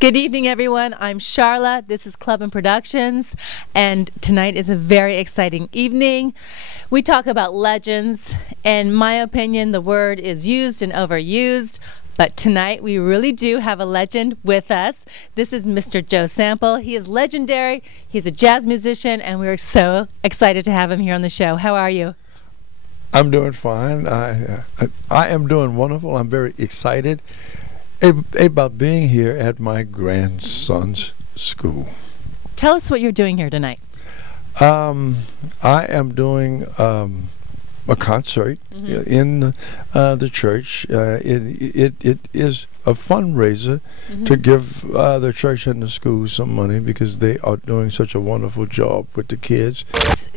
Good evening, everyone. I'm Sharla. This is Clubbin Productions, and tonight is a very exciting evening. We talk about legends. In my opinion, the word is used and overused, but tonight we really do have a legend with us. This is Mr. Joe Sample. He is legendary. He's a jazz musician, and we're so excited to have him here on the show. How are you? I'm doing fine. I am doing wonderful. I'm very excited about being here at my grandson's school. Tell us what you're doing here tonight. I am doing a concert in the church. It is a fundraiser to give the church and the school some money because they are doing such a wonderful job with the kids.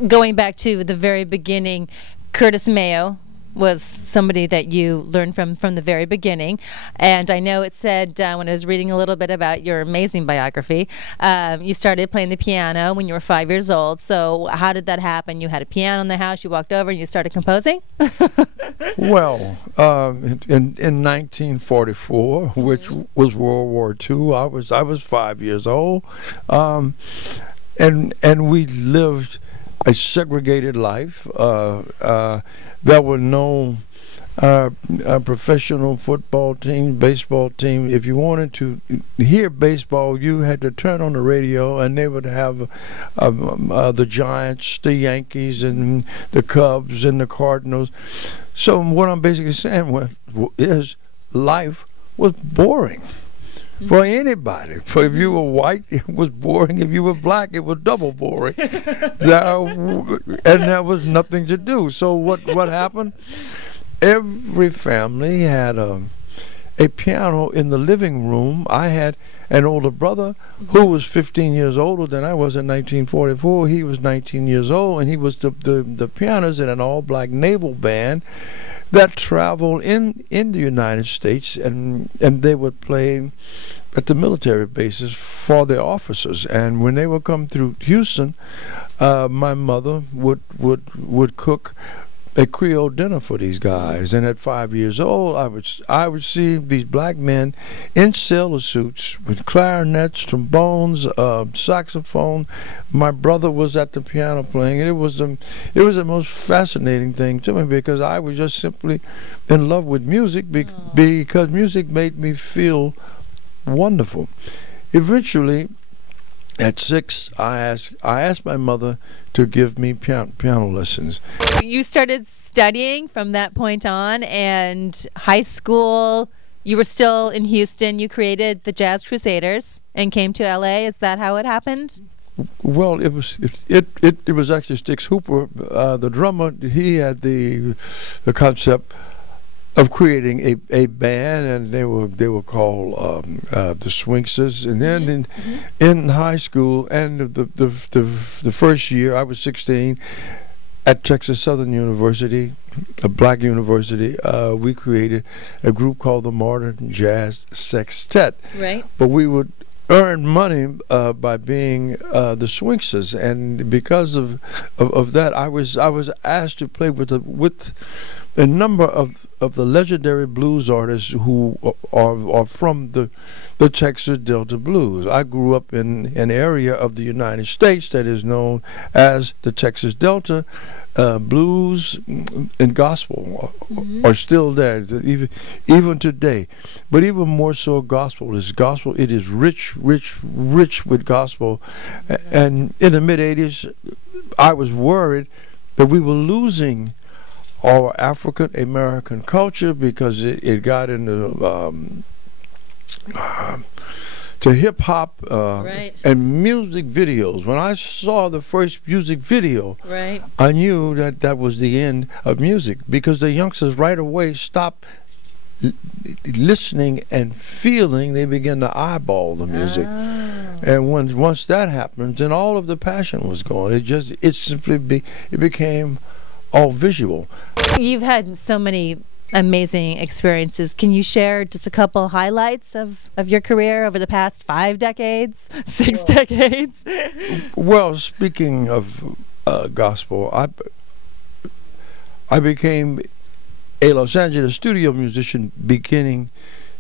Going back to the very beginning, Curtis Mayo was somebody that you learned from the very beginning, and I know it said when I was reading a little bit about your amazing biography, you started playing the piano when you were 5 years old. So how did that happen? You had a piano in the house, you walked over and you started composing? Well, in 1944, which was World War II, I was 5 years old, and we lived a segregated life. There were no professional football team, baseball team. If you wanted to hear baseball, you had to turn on the radio, and they would have the Giants, the Yankees, and the Cubs, and the Cardinals. So what I'm basically saying is life was boring. For anybody. For if you were white, it was boring. If you were black, it was double boring. And there was nothing to do. So what happened? Every family had a piano in the living room. I had an older brother who was 15 years older than I was in 1944. He was 19 years old, and he was the pianist in an all-black naval band that traveled in the United States, and they would play at the military bases for their officers. And when they would come through Houston, my mother would cook a Creole dinner for these guys. And at 5 years old, I would see these black men in sailor suits with clarinets, trombones, saxophone. My brother was at the piano playing, and it was the most fascinating thing to me because I was just simply in love with music because music made me feel wonderful. Eventually, at 6, I asked my mother to give me piano lessons. You started studying from that point on, and high school, you were still in Houston. You created the Jazz Crusaders and came to LA. Is that how it happened? Well, it was actually Stix Hooper, the drummer. He had the concept of creating a band, and they were called the Swingsters. And then in high school and the first year, I was 16 at Texas Southern University, a black university. We created a group called the Modern Jazz Sextet. Right. But we would earn money by being the Swingsters, and because of that, I was asked to play with a number of the legendary blues artists who are from the Texas Delta Blues. I grew up in an area of the United States that is known as the Texas Delta. Blues and gospel are still there, even today. But even more so, gospel. It is rich with gospel. And in the mid-'80s, I was worried that we were losing our African American culture because it got into to hip hop and music videos. When I saw the first music video, I knew that was the end of music because the youngsters right away stopped listening and feeling. They began to eyeball the music. And once that happened, then all of the passion was gone. It became all visual. You've had so many amazing experiences. Can you share just a couple highlights of your career over the past 5 decades, 6 decades? Well, speaking of gospel, I became a Los Angeles studio musician beginning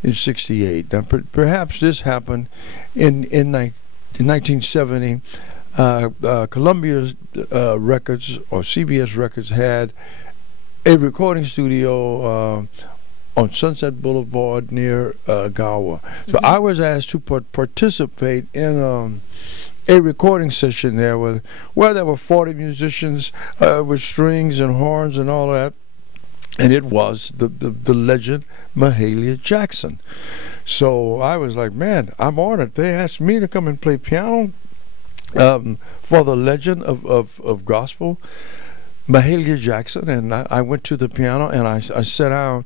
in '68. Now, perhaps this happened in 1970. Columbia Records or CBS Records had a recording studio on Sunset Boulevard near Gower. So I was asked to participate in a recording session there where there were 40 musicians with strings and horns and all that. And it was the legend Mahalia Jackson. So I was like, man, I'm honored. They asked me to come and play piano for the legend of gospel, Mahalia Jackson. And I went to the piano and I sat down.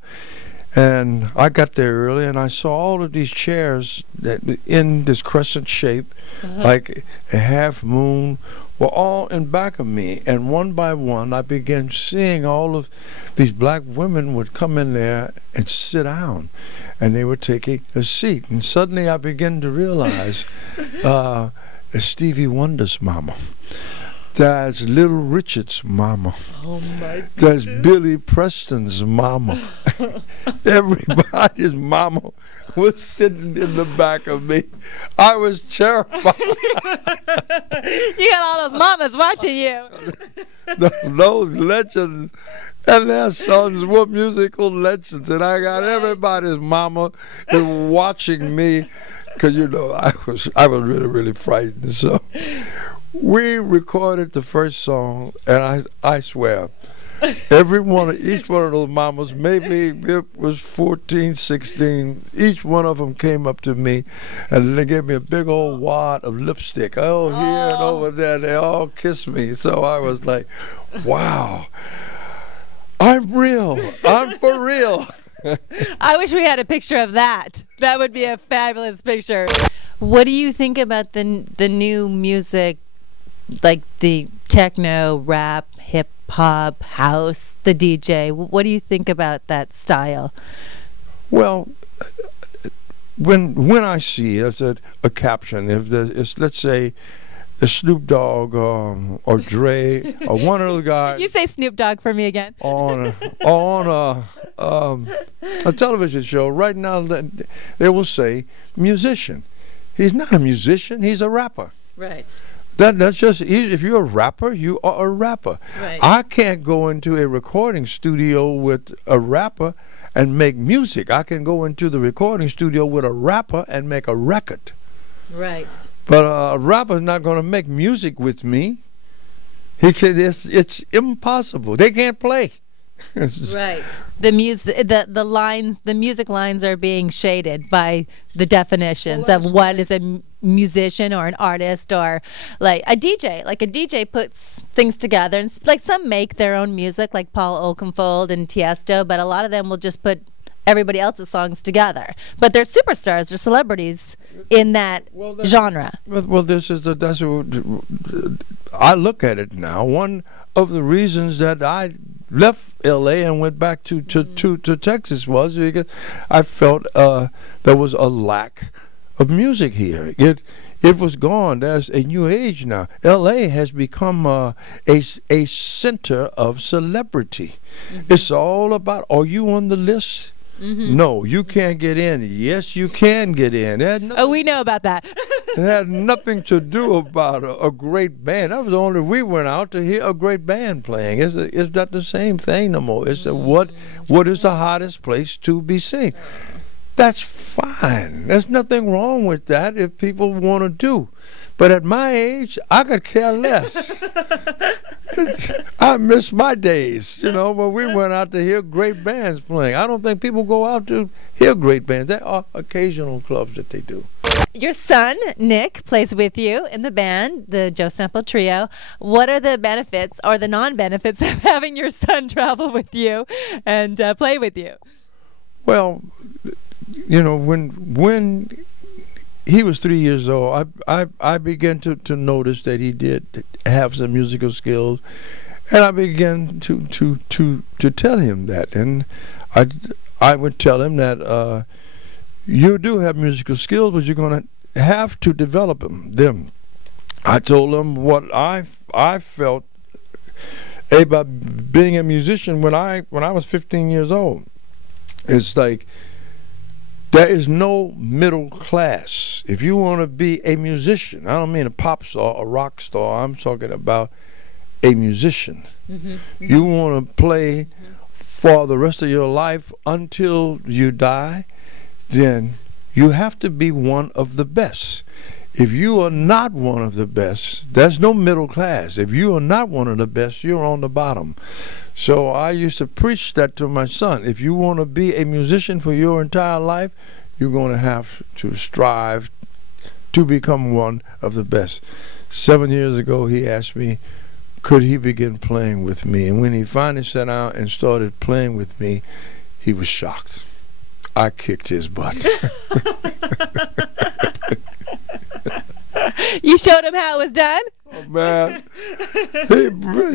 And I got there early, and I saw all of these chairs that in this crescent shape, like a half moon, were all in back of me. And one by one, I began seeing all of these black women would come in there and sit down, and they were taking a seat. And suddenly I began to realize Stevie Wonder's mama. That's Little Richard's mama. Oh my goodness. That's Billy Preston's mama. Everybody's mama was sitting in the back of me. I was terrified. You got all those mamas watching you. Those legends and their sons were musical legends, and I got everybody's mama watching me, because I was really, really frightened. So we recorded the first song, and I swear, each one of those mamas, maybe it was 14, 16, each one of them came up to me, and they gave me a big old wad of lipstick. Oh, here and over there, they all kissed me. So I was like, wow, I'm real. I'm for real. I wish we had a picture of that. That would be a fabulous picture. What do you think about the new music, like the techno, rap, hip hop, house, the DJ? What do you think about that style? Well, when I see a caption, if it's, let's say, the Snoop Dogg or Dre or one of the guys. You say Snoop Dogg for me again. on a television show right now, they will say musician. He's not a musician. He's a rapper. Right. That's just, if you're a rapper, you are a rapper. Right. I can't go into a recording studio with a rapper and make music. I can go into the recording studio with a rapper and make a record. Right. But a rapper's not going to make music with me. It's impossible. They can't play. Right. The music lines are being shaded by the definitions of what is a musician or an artist, or like a DJ. Like a DJ puts things together, and like some make their own music, like Paul Oakenfold and Tiesto, but a lot of them will just put everybody else's songs together. But they're superstars, they're celebrities in that genre. Well, that's what I look at it now. One of the reasons that I left L.A. and went back to Texas was because I felt there was a lack of music here. It was gone. There's a new age now. L.A. has become a center of celebrity. It's all about, are you on the list? No, you can't get in. Yes, you can get in. We know about that. It had nothing to do about a great band. That was only we went out to hear a great band playing. It's not the same thing no more. It's what is the hottest place to be seen. That's fine. There's nothing wrong with that if people want to do. But at my age, I could care less. I miss my days, when we went out to hear great bands playing. I don't think people go out to hear great bands. There are occasional clubs that they do. Your son, Nick, plays with you in the band, the Joe Sample Trio. What are the benefits or the non-benefits of having your son travel with you and play with you? Well, when he was 3 years old, I began to notice that he did have some musical skills, and I began to tell him that, and I would tell him that you do have musical skills, but you're going to have to develop them. I told him what I felt about being a musician when I was 15 years old. It's like, There is no middle class. If you want to be a musician, I don't mean a pop star, a rock star. I'm talking about a musician. You want to play for the rest of your life until you die, then you have to be one of the best. If you are not one of the best, there's no middle class. If you are not one of the best, you're on the bottom. So I used to preach that to my son. If you want to be a musician for your entire life, you're going to have to strive to become one of the best. 7 years ago, he asked me, could he begin playing with me? And when he finally sat down and started playing with me, he was shocked. I kicked his butt. You showed him how it was done? Oh, man.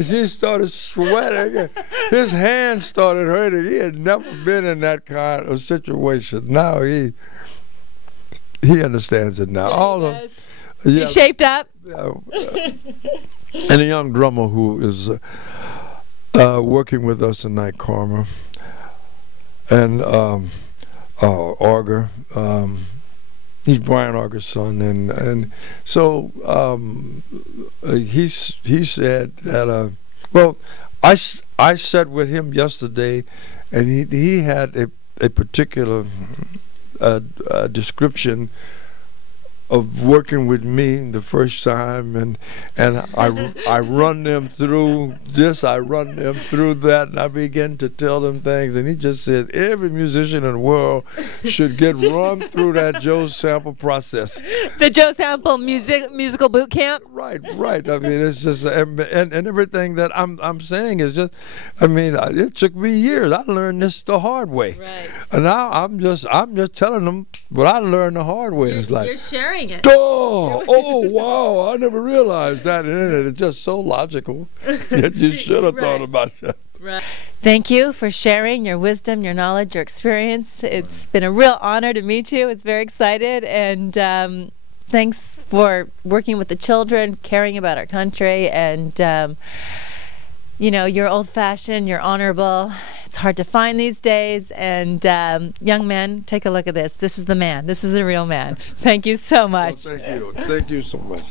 He started sweating. His hands started hurting. He had never been in that kind of situation. Now he understands it now. All of He shaped up. And a young drummer who is working with us tonight, Karma, and Auger. He's Brian Auger's son, and so he said that. Well, I sat with him yesterday, and he had a particular description of working with me the first time, and I run them through this, I run them through that, and I begin to tell them things, and he just said every musician in the world should get run through that Joe Sample process. The Joe Sample musical boot camp. Right. I mean, it's just and everything that I'm saying is just, I mean, it took me years. I learned this the hard way, right. And now I'm just telling them what I learned the hard way. It's like, you're sharing it. Oh, wow, I never realized that. And it's just so logical. You should have thought about that. Right. Thank you for sharing your wisdom, your knowledge, your experience. It's been a real honor to meet you. It's very excited. And thanks for working with the children, caring about our country. And, you know, you're old-fashioned, you're honorable. It's hard to find these days. And young men, take a look at this. This is the man. This is the real man. Thank you so much. Well, thank you. Thank you so much.